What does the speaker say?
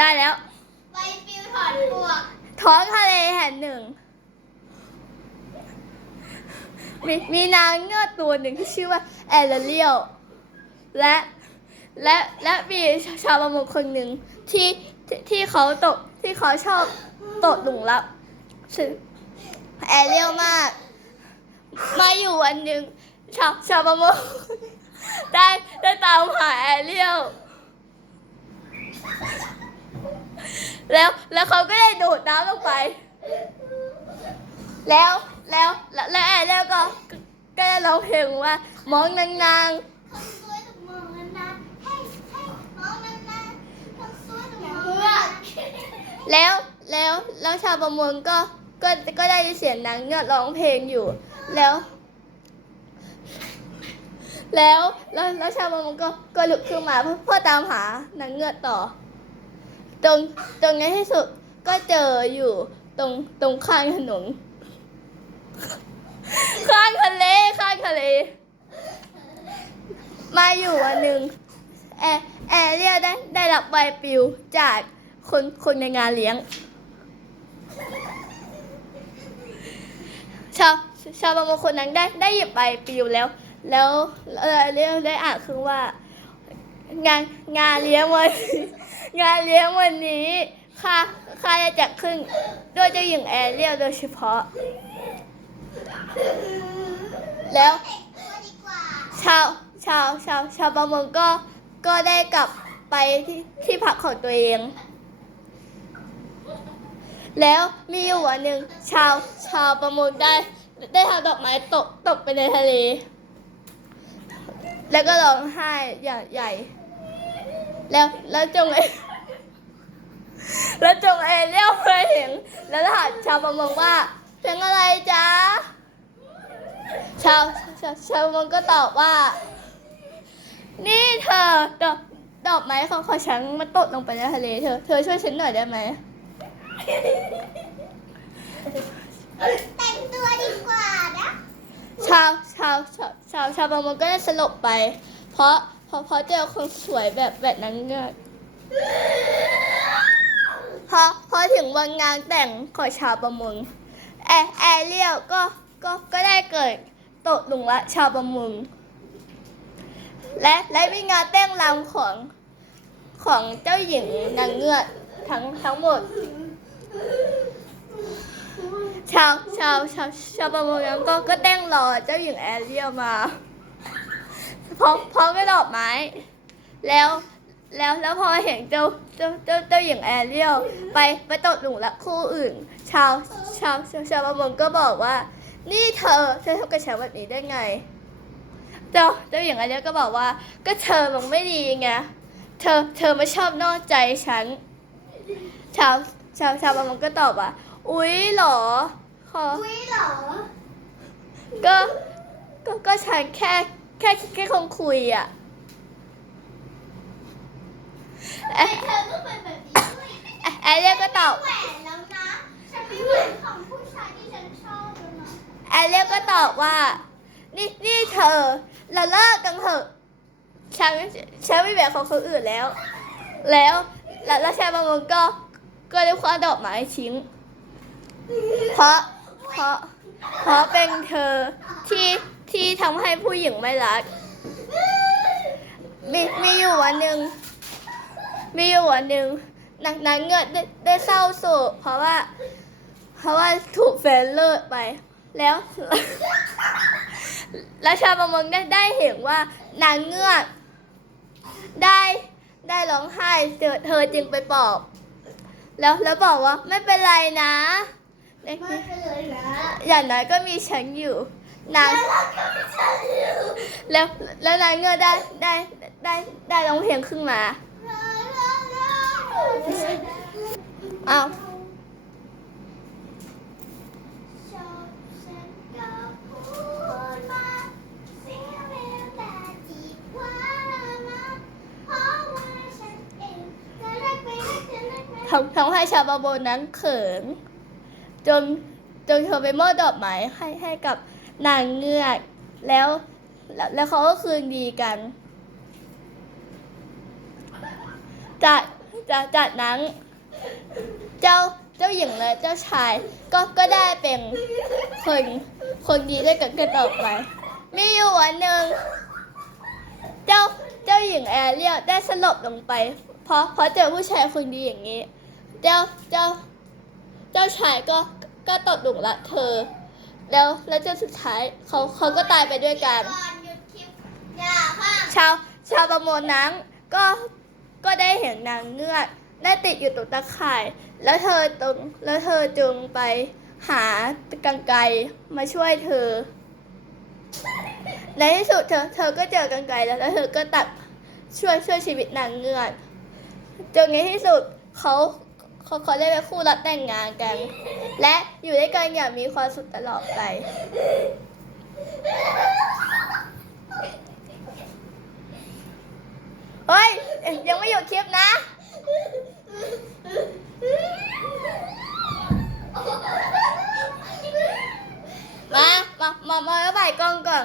ได้แล้วใบปลิวถอนหมวกท้องทะเลแห่งหนึ่ง มีมีนางเงือกตัวหนึ่งที่ชื่อว่าแอลเลียว และและและมีชาวประมงคนหนึ่งที่ที่ที่เขาตกที่เขาชอบตกหลุมรักซึ่งแอลเลียวมาก มาอยู่วันหนึ่งชาวชาวประมง ได้ได้ตามหาแอลเลียว แล้วแล้วเขาก็ได้โดดน้ำลงไป แล้วแล้วแล้วแล้วแอร์แล้วก็ก็ก็ได้ร้องเพลงว่ามองนางคนสวยถูกมองนานๆให้ให้มองนานๆคนสวยถูกมองนานๆแล้วแล้วแล้วชาวประมงก็ก็ก็ได้ยินเสียงนางเงือกร้องเพลงอยู่ แล้ว แล้วแล้วแล้วชาวประมงก็ก็ลุกขึ้นมาเพื่อเพื่อตามหานางเงือกต่อ ตรงตรงในที่สุดก็เจออยู่ตรงตรงข้างถนนข้างทะเลข้างทะเล มาอยู่วันหนึ่งแอแอเรียได้ได้รับใบปลิวจากคนคนในงานเลี้ยง ชาวชาวประมงคนนั้นได้ได้หยิบใบปลิวแล้ว แล้วเออเรียกได้อ่านคือว่า งานงานเลี้ยงวัน งานเลี้ยงวันนี้ค่าค่าจะจัดขึ้นด้วยเจ้าหญิงแอร์เรียลโดยเฉพาะ แล้วชาวชาวชาวชาวประมงก็ก็ได้กลับไปที่ที่พักของตัวเอง แล้วมีอยู่วันหนึ่งชาวชาวประมงได้ได้ทำดอกไม้ตกตกไปในทะเล แล้วก็ร้องไห้อย่างใหญ่ แล้วแล้วจงเอแล้วจงเอเลี้ยวไปเห็น แล้วถามชาวประมงว่าเป็นอะไรจ๊ะชาวชาวชาวประมงก็ตอบว่า นี่เธอดอกดอกไม้ของของฉันมันตกลงไปในทะเลเธอเธอช่วยฉันหน่อยได้ไหมแต่งตัวดีกว่านะ ชาวชาวชาวชาวชาวประมงก็ได้สลบไป เพราะเพราะเพราะเจอคนสวยแบบแบบนั้นเงือกพอพอถึงวันงานแต่งของชาวประมงแอแอเรียลก็ก็ก็ได้เกิดตกหลุมรักชาวประมงและและมีงานเต้นรำของของเจ้าหญิงนางเงือกทั้งทั้งหมด ชาวชาวชาวชาวประมงนั้นก็ก็เต้นรอเจ้าหญิงแอเรียลมา พร้อมพร้อมกับดอกไม้ แล้วแล้วแล้วพอเห็นเจ้าเจ้าเจ้าเจ้าหญิงแอเรียลไปไปตกหลุมรักคู่อื่น ชาวชาวชาวชาวประมงก็บอกว่า นี่เธอเธอทำกับฉันแบบนี้ได้ไง เจ้าเจ้าหญิงแอเรียลก็บอกว่า ก็เธอมันไม่ดีไงเธอเธอไม่ชอบนอกใจฉัน ชาวชาวชาวประมงก็ตอบว่าอุ๊ยเหรอขออุ้ยเหรอก็ก็ก็ฉันแค่ แค่แค่คงคุยอะแต่เอ๊ะเธอก็เป็นแบบนี้ด้วยเอ๊ะแอเรียลก็ตอบแหวนแล้วนะฉันไม่เหมือนของผู้ชายที่ฉันชอบแล้วนะแอเรียลก็ตอบว่า นี่นี่เธอ เราเลิกกันเถอะฉันฉันไม่แบบของคนอื่นแล้วแล้ว แล้วแล้วชายบางคนก็ก็ได้คว้าดอกไม้ทิ้งเพราะเพราะเพราะเป็นเธอที่ ที่ทำให้ผู้หญิงไม่รัก มีมีอยู่วันหนึ่งมีอยู่วันหนึ่งนางนางเงือกได้ได้เศร้าโศกเพราะว่า เพราะว่าถูกแฟนเลิกไป แล้ว แล้วชาวประมงได้ได้เห็นว่านางเงือกได้ได้ร้องไห้เธอเธอจึงไปปลอบ แล้วแล้วบอกว่าไม่เป็นไรนะเด็กไม่เป็นไรนะ อย่างน้อยก็มีฉันอยู่ นางแล้วแล้วนางเงือกได้ได้ได้ได้ร้องเพลงขึ้นมาอ้าวชอาวลาจีบว่านะเพราะว่าฉันเองทำทำให้ชาวบาโบนั้นเขิน จนจนเธอไปมอบดอกไม้ให้ให้กับ นางเงือกแล้วแล้วเขาก็คืนดีกัน จากจากจากนั้น เจ้าเจ้าหญิงและเจ้าชาย ก็ก็ได้เป็นคนคนดีด้วยกันกันต่อไป มีอยู่วันหนึ่ง เจ้าเจ้าหญิงแอเรียลได้สลบลงไป เพราะเพราะเจอผู้ชายคนดีอย่างนี้ เจ้าเจ้า เจ้าชายก็ก็ตกหลุมรักเธอ แล้วแล้วจนสุดท้ายเขาเขาก็ตายไปด้วยกันก่อนหยุดคลิปอย่าข้างชาวชาวประมงนั้นก็ก็ได้เห็นนางเงือกได้ติดอยู่ตรงตะข่าย แล้วเธอตรงแล้วเธอจึงไปหากังไกรมาช่วยเธอ ในที่สุดเธอเธอก็เจอกังไกรแล้วแล้วเธอก็ตัดช่วยช่วยชีวิตนางเงือกจนในที่สุดเขา เขาเขาได้เป็นคู่รักแต่งงานกัน และอยู่ด้วยกันอย่างมีความสุขตลอดไปเฮ้ย ยังไม่หยุดคลิปนะมา มา มามาแล้วบ่ายกล้องก่อน